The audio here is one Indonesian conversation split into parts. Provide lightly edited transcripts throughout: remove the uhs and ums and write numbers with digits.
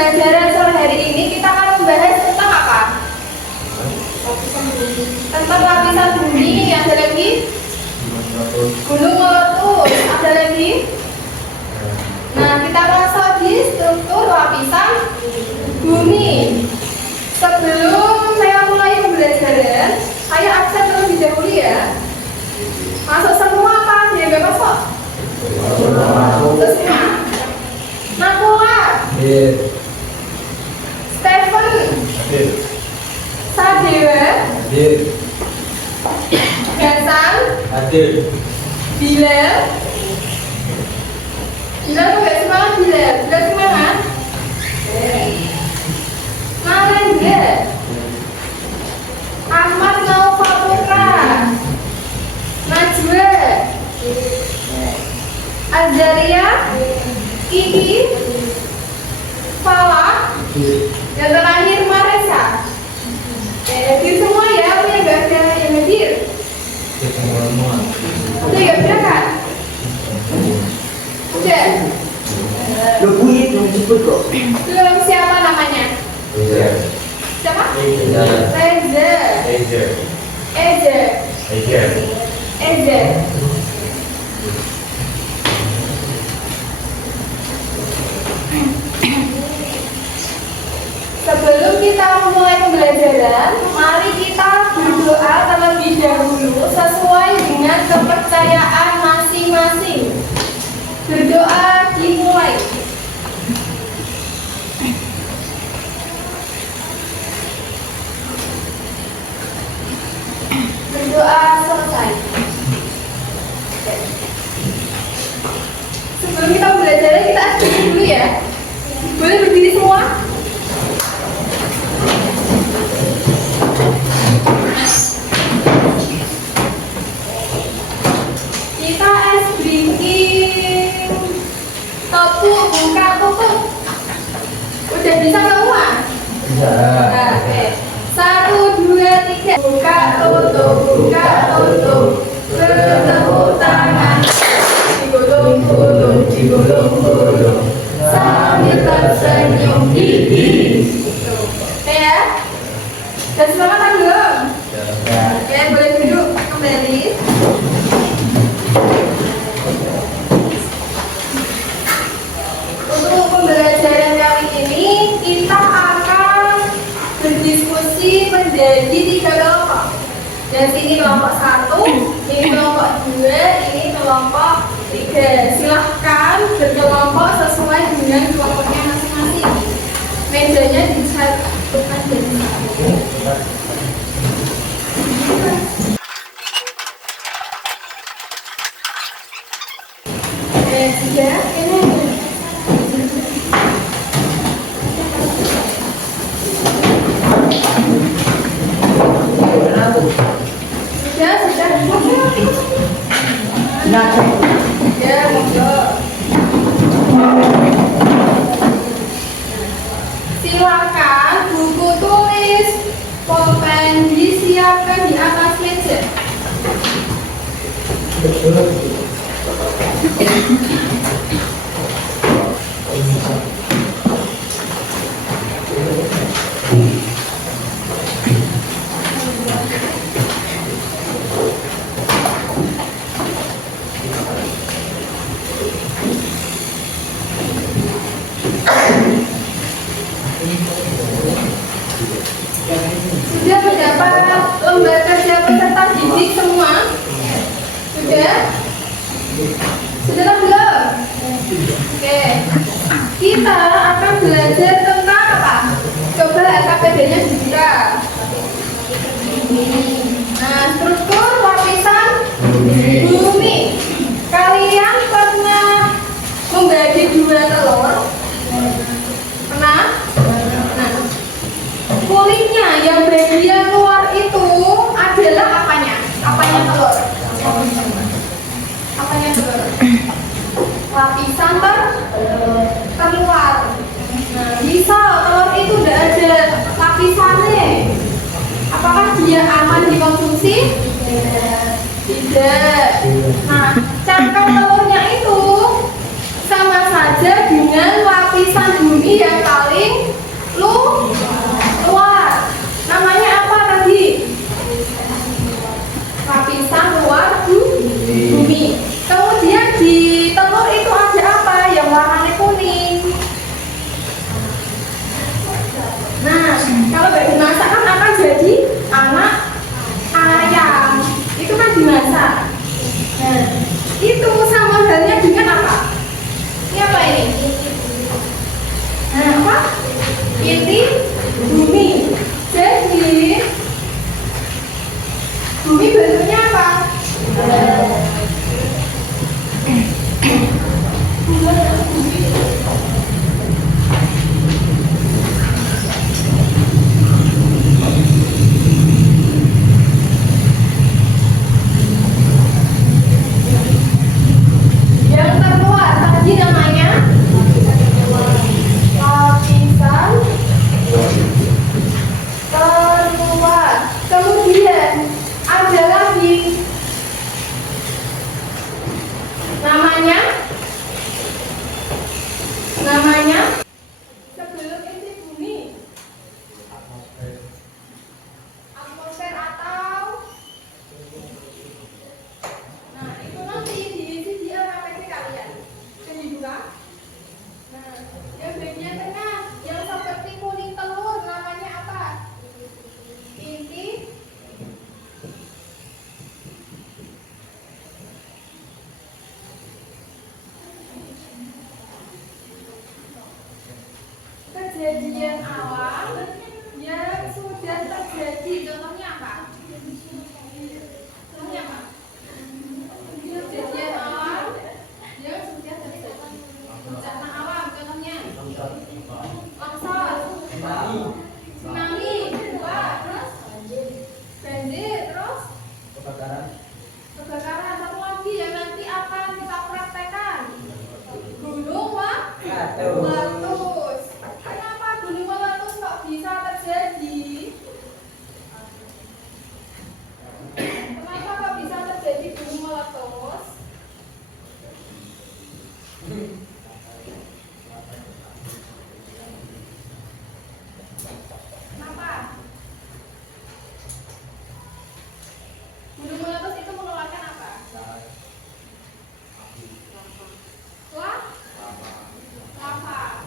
pembelajaran sore hari ini kita akan membahas tentang apa? Tentang lapisan bumi, ada lagi gunung meletus, ada lagi. Nah, kita masuk di struktur lapisan bumi. Sebelum saya mulai pembelajaran, saya absen terlebih dahulu ya. Masuk semua apa? Dia nggak masuk? Masuk semua. Nakula, Stephen, Sadewa, Hasan, Bilal. Bilal kok nggak semangat Bilal? Bilal semangat? Narendra, Ahmad Nova Putra, Najwa, Azaria, Kiki, Fala, yang terakhir Maresa. Hadir semua ya, punya nggak ada yang hadir? Udah nggak berangkat? Udah. Bunyi belum disebut kok. Belum, siapa namanya? Siapa? Eza. Sebelum kita memulai pembelajaran, mari kita berdoa terlebih dahulu sesuai dengan kepercayaan masing-masing. Berdoa dimulai. Berdoa selesai. Sebelum kita belajar, kita aktif dulu ya. Boleh berdiri semua? Kita es drinking. Tepuk, buka tutup. Udah bisa semua? Bisa. Oke. 1, 2, 3. Buka tutup, buka tutup. Bertepuk tangan. Digulung-gulung, digulung-gulung. Sambil tersenyum gigi. Oke ya? Dan semangat belum? Oke, boleh duduk kembali. Untuk pembelajaran kali ini kita akan berdiskusi menjadi 3 kelompok. Dan sini kelompok 1, ini kelompok 2, ini kelompok 3. Silahkan berkelompok sesuai dengan kelompoknya masing-masing. Mejanya disatukan jadi satu. Sudah, ini. Ya, monggo. Silakan buku tulis, pulpen disiapkan di atas meja. Sudah mendapat lembar kerja peserta didik semua? Sudah? Sudah belum? Oke. Kita akan belajar tentang apa? Coba LKPD-nya dibuka. Nah, struktur lapisan bumi. Kalian pernah membagi 2 telur? Pernah? Nah, kulitnya yang bagian luar itu adalah apanya? Apanya telur? Apanya telur? Lapisan terluar. Nah, misal telur itu tidak ada lapisannya, apakah dia aman dikonsumsi? Tidak. Nah, cangkang telurnya itu sama saja dengan lapisan bumi yang paling ini bumi. Jadi bumi bentuknya apa? Yang terluar tadi namanya lapisan terluar. Kemudian ada lagi namanya sebelum ini bumi, atmosfer atau nah itu nanti diisi di LKPD kalian. Bisa dibuka. Nah, yang bagian tengah yang seperti kuning telur namanya apa? Inti kejadian alam yang sudah terjadi. Contohnya apa? Contohnya apa? Kejadian alam yang sudah terjadi. Bencana alam contohnya longsor, tsunami, terus banjir, terus kebakaran. Satu lagi yang nanti akan kita praktekkan, gunung meletus. Kenapa gunung meletus kok bisa terjadi? Kenapa kok bisa terjadi gunung meletus? Kenapa? Gunung meletus itu mengeluarkan apa? Lava.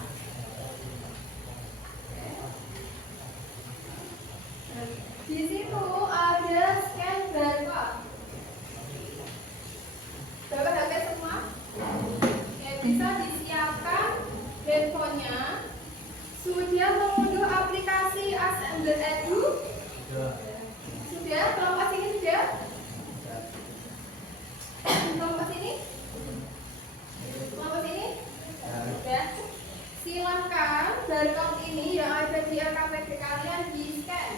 Di situ ada scan barcode. Dapat HP semua? Ya, bisa disiapkan handphonenya. Sudah mengunduh aplikasi Assembler Edu? Sudah? Kelompok sini sudah? Kelompok sini? Kelompok sini? Sudah? Silahkan barcode ini yang ada di LKPD kalian di scan.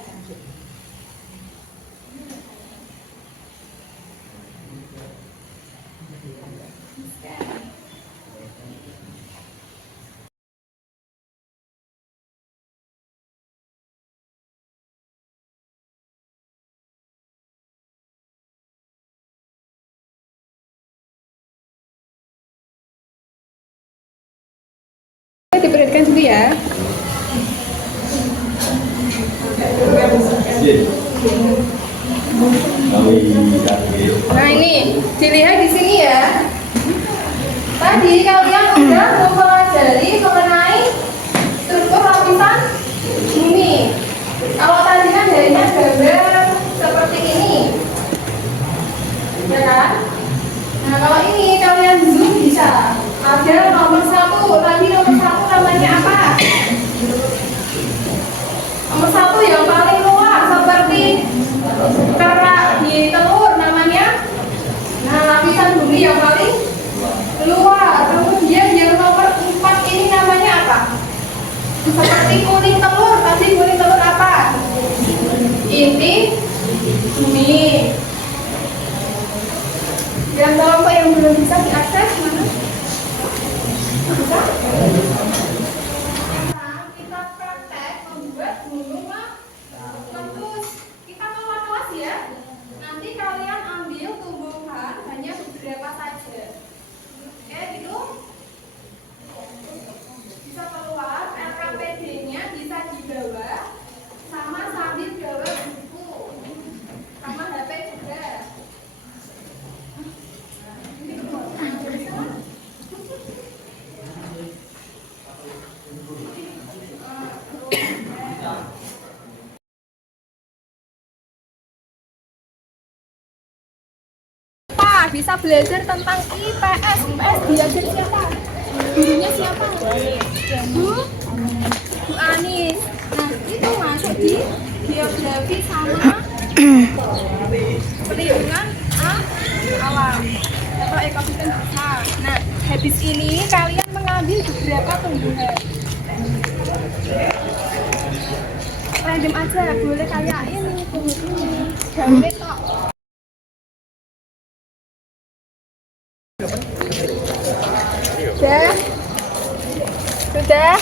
Diperhatikan dulu ya. Nah ini dilihat di sini ya. Tadi kalian udah mempelajari mengenai struktur lapisan bumi. Kalau tadi kan jadinya gambar seperti ini, ya kan? Nah kalau ini kalian zoom bisa. Ada nomor 1, tadi nomor 1 namanya apa? Nomor 1 yang paling luar seperti kerak di telur namanya. Nah lapisan bumi yang paling luar. Kemudian yang nomor 4 ini namanya apa? Seperti kuning telur. Tadi kuning telur apa? Inti bumi. Yang kelompok yang belum bisa diakses mana? Bisa? Nah, kita praktek membuat gunung meletus. Kita mau kelas ya. Nanti kalian ambil tumbuhan hanya beberapa saja. Oke, gitu. Bisa keluar, LKPD-nya bisa dibawa sama sambil bawa buku sama HP juga. Bisa belajar tentang IPS. IPS diajar siapa? Gurunya siapa? Bu? Bu Anis. Nah, itu masuk di geografi sama perlindungan alam atau ekosistem desa. Nah, habis ini kalian mengambil beberapa tumbuhan. Random aja, boleh kayak ini, pohon ini, daunnya tok. Sudah? Sudah?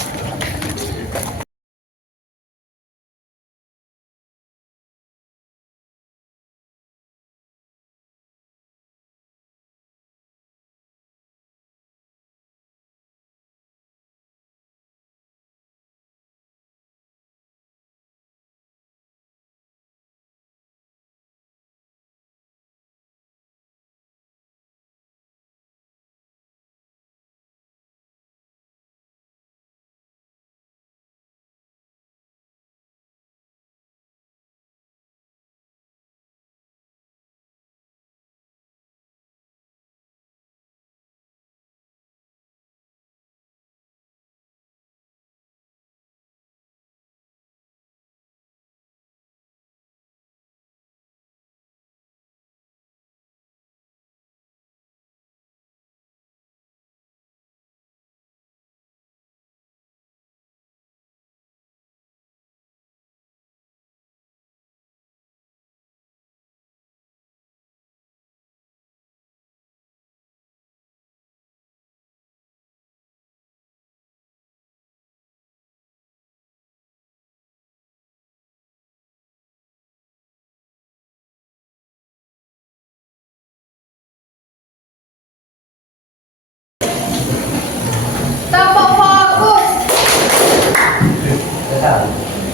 Tepuk fokus.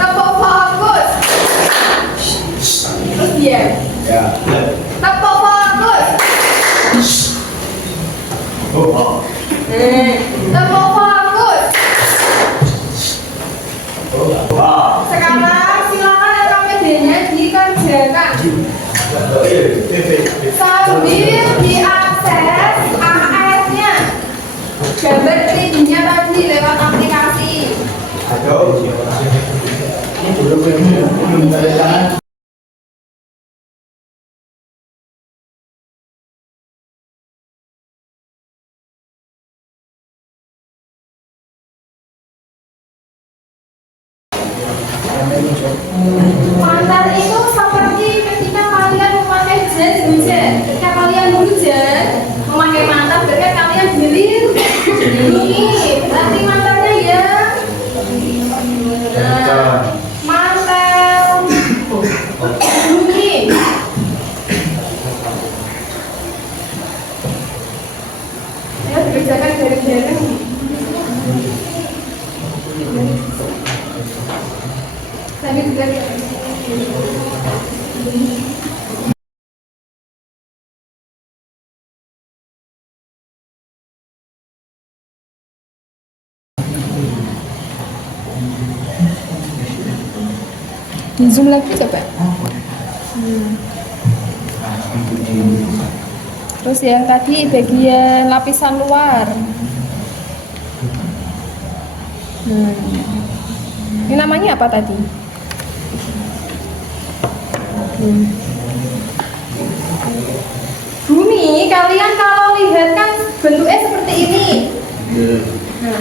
Tepuk fokus. Terus diam. Ya. Tepuk fokus. Oh. Tepuk fokus. Sekarang silakan LKPD-nya dikerjakan sambil diakses AS-nya. Gambar 3D-nya tadi lewat aplikasi. Aduh. Ini belum tanda tangan. Mantar itu seperti ketika kalian memakai jas hujan. Ketika kalian hujan memakai mantar, berarti kalian dilindungi. Berarti mantarnya ya. Nah, mantel bunyi. Ya, dikerjakan jarang-jarang. Sambil juga di zoom lagi coba. Terus yang tadi bagian lapisan luar. Ini namanya apa tadi? Bumi, kalian kalau lihat kan bentuknya seperti ini. Nah,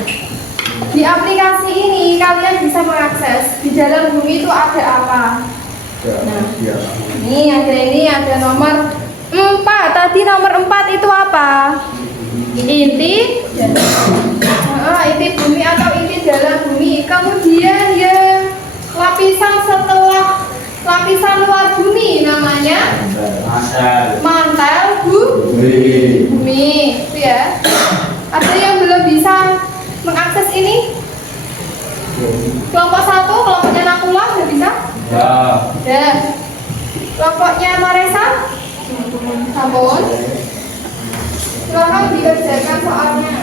di aplikasi ini kalian bisa mengakses di dalam bumi itu ada apa. Nah, ini ada nomor 4. Tadi nomor 4 itu apa? Inti inti bumi atau inti dalam bumi. Kemudian yang lapisan setelah lapisan luar bumi namanya mantel bumi. Itu ya. Ada yang belum bisa mengakses ini? Kelompok 1, kelompoknya Nakula sudah bisa? Ya. Kelompoknya Maresa? Sampun. Silahkan dikerjakan soalnya.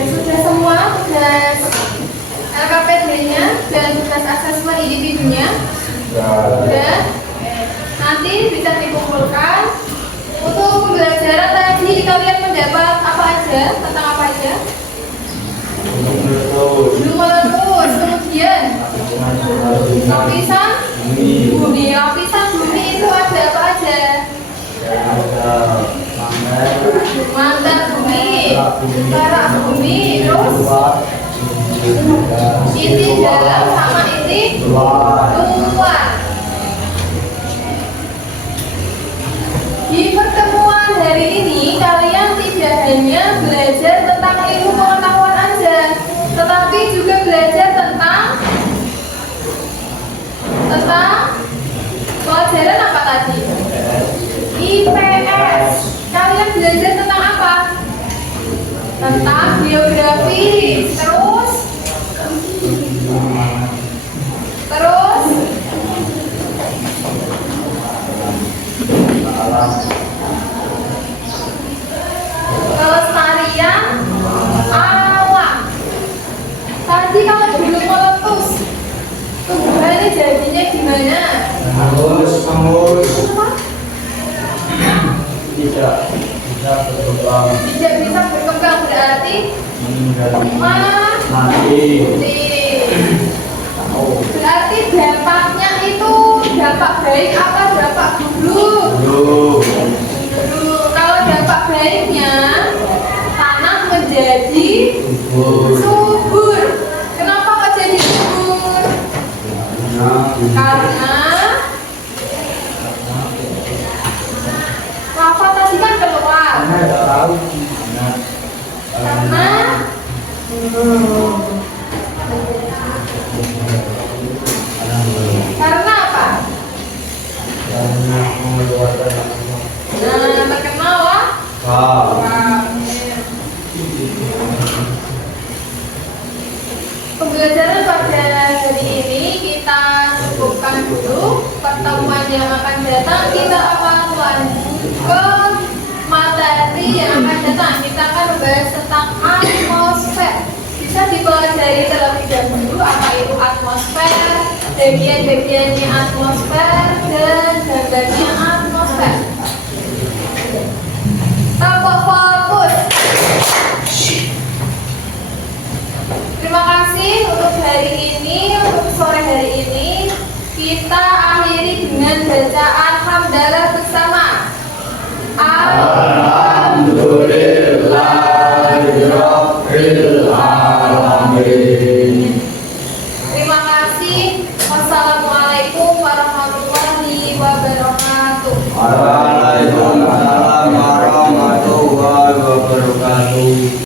Sudah semua tugas tes asesmen individunya? Sudah. Sudah. Nanti bisa dikumpulkan. Untuk pembelajaran tadi kalian mendapat apa aja? Tentang apa aja? Belum meletus. Kemudian lapisan bumi. Lapisan bumi itu ada apa aja? Mantar bumi, utara bumi, terus inti dalam sama inti luar. Di pertemuan hari ini kalian tidak hanya belajar tentang ilmu pengetahuan aja, tetapi juga belajar tentang pelajaran apa tadi? IPS. Kalian belajar tentang apa? Tentang geografi. Terus kelestarian alam. Tadi kalau belum meletus, tumbuhannya jadinya gimana? Hangus. Apa? Tidak berkembang. Tidak bisa berkembang berarti mati. Berarti dampaknya itu dampak baik apa dampak buruk? Kalau dampak baiknya tanah menjadi subur. Kenapa kok jadi subur? Karena lava tadi kan keluar. Karena apa? Terkenal lah. Pembelajaran pada hari ini kita cukupkan dulu. Pertemuan yang akan datang kita akan lanjut ke materi yang akan datang. Kita akan membahas tentang atmosfer. Bisa dipelajari terlebih dahulu apa itu atmosfer, bagian-bagiannya atmosfer, dan gambarnya atmosfer. Tampak fokus. Terima kasih untuk hari ini, untuk sore hari ini. Kita akhiri dengan bacaan hamdalah bersama. Alhamdulillahirabbil alamin. Terima kasih. Wassalamualaikum warahmatullahi wabarakatuh. Waalaikumsalam.